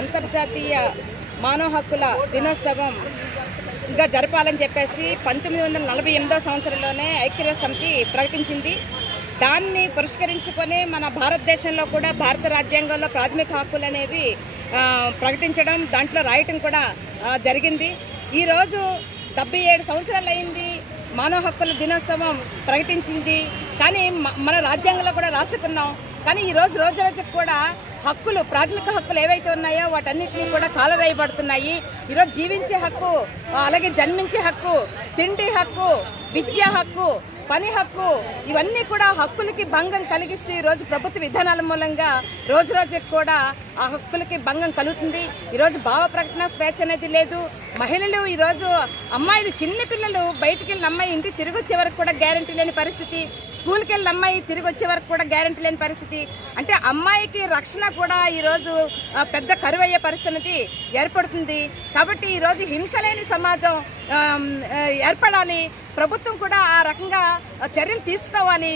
అంతర్జాతీయ మానవ హక్కుల దినోత్సవం ఇంకా జరపాలని చెప్పేసి 1948వ సంవత్సరంలోనే ఐక్యరాజ్య సమితి ప్రకటించింది. దాన్ని పురస్కరించుకొని మన భారతదేశంలో కూడా భారత రాజ్యాంగంలో ప్రాథమిక హక్కులు అనేవి ప్రకటించడం, దాంట్లో రాయటం కూడా జరిగింది. ఈరోజు 77 సంవత్సరాలు అయింది మానవ హక్కుల దినోత్సవం ప్రకటించింది. కానీ మన రాజ్యాంగంలో కూడా రాసుకున్నాం. కానీ ఈరోజు రోజుకు కూడా హక్కులు, ప్రాథమిక హక్కులు ఏవైతే ఉన్నాయో వాటన్నిటినీ కూడా కాలరాయబడుతున్నాయి. ఈరోజు జీవించే హక్కు, అలాగే జన్మించే హక్కు, తిండి హక్కు, విద్యా హక్కు, పని హక్కు, ఇవన్నీ కూడా హక్కులకి భంగం కలిగిస్తూ ఈరోజు ప్రభుత్వ విధానాల మూలంగా రోజుకి కూడా ఆ హక్కులకి భంగం కలుగుతుంది. ఈరోజు భావ ప్రకటన స్వేచ్ఛ అనేది లేదు. మహిళలు ఈరోజు అమ్మాయిలు, చిన్న పిల్లలు బయటికి వెళ్ళిన అమ్మాయి ఇంటికి తిరిగి వచ్చే వరకు కూడా గ్యారంటీ లేని పరిస్థితి, స్కూల్కి వెళ్ళిన అమ్మాయి తిరిగి వచ్చే వరకు కూడా గ్యారంటీ లేని పరిస్థితి. అంటే అమ్మాయికి రక్షణ కూడా ఈరోజు పెద్ద కరువయ్యే పరిస్థితి ఏర్పడుతుంది. కాబట్టి ఈరోజు హింస లేని సమాజం ఏర్పడాలి. ప్రభుత్వం కూడా ఆ రకంగా చర్యలు తీసుకోవాలి.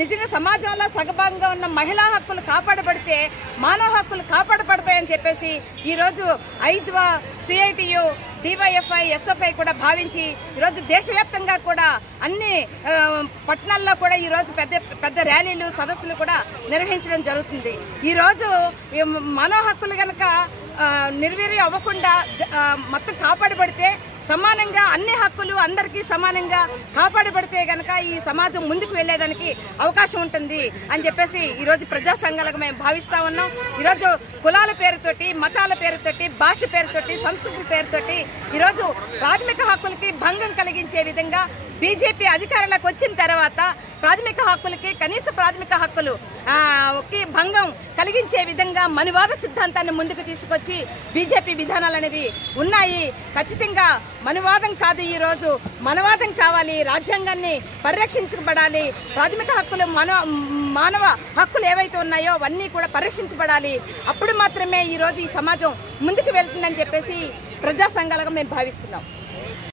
నిజంగా సమాజంలో సగభాగంగా ఉన్న మహిళా హక్కులు కాపాడబడితే మానవ హక్కులు కాపాడబడతాయని చెప్పేసి ఈరోజు ఐద్వా, సిఐటియు, డివైఎఫ్ఐ, ఎస్ఎఫ్ఐ కూడా భావించి ఈరోజు దేశవ్యాప్తంగా కూడా అన్ని పట్టణాల్లో కూడా ఈరోజు పెద్ద ర్యాలీలు, సదస్సులు కూడా నిర్వహించడం జరుగుతుంది. ఈరోజు మానవ హక్కులు కనుక నిర్వీర్యం అవ్వకుండా మొత్తం కాపాడబడితే, సమానంగా అన్ని హక్కులు అందరికీ సమానంగా కాపాడబడితే గనక ఈ సమాజం ముందుకు వెళ్లేదానికి అవకాశం ఉంటుంది అని చెప్పేసి ఈరోజు ప్రజా సంఘాలుగా మేము భావిస్తా ఉన్నాం. ఈరోజు కులాల పేరుతోటి, మతాల పేరుతోటి, భాష పేరుతోటి, సంస్కృతి పేరుతోటి ఈరోజు ప్రాథమిక హక్కులకి భంగం కలిగించే విధంగా బీజేపీ అధికారంలోకి వచ్చిన తర్వాత ప్రాథమిక హక్కులకి, కనీస ప్రాథమిక హక్కులు భంగం కలిగించే విధంగా మనువాద సిద్ధాంతాన్ని ముందుకు తీసుకొచ్చి బీజేపీ విధానాలు అనేవి ఉన్నాయి. ఖచ్చితంగా మనువాదం కాదు, ఈరోజు మనవాదం కావాలి. రాజ్యాంగాన్ని పరిరక్షించబడాలి. ప్రాథమిక హక్కులు, మానవ హక్కులు ఏవైతే ఉన్నాయో అవన్నీ కూడా పరిరక్షించబడాలి. అప్పుడు మాత్రమే ఈరోజు ఈ సమాజం ముందుకు వెళ్తుందని చెప్పేసి ప్రజా సంఘాలుగా మేము భావిస్తున్నాం.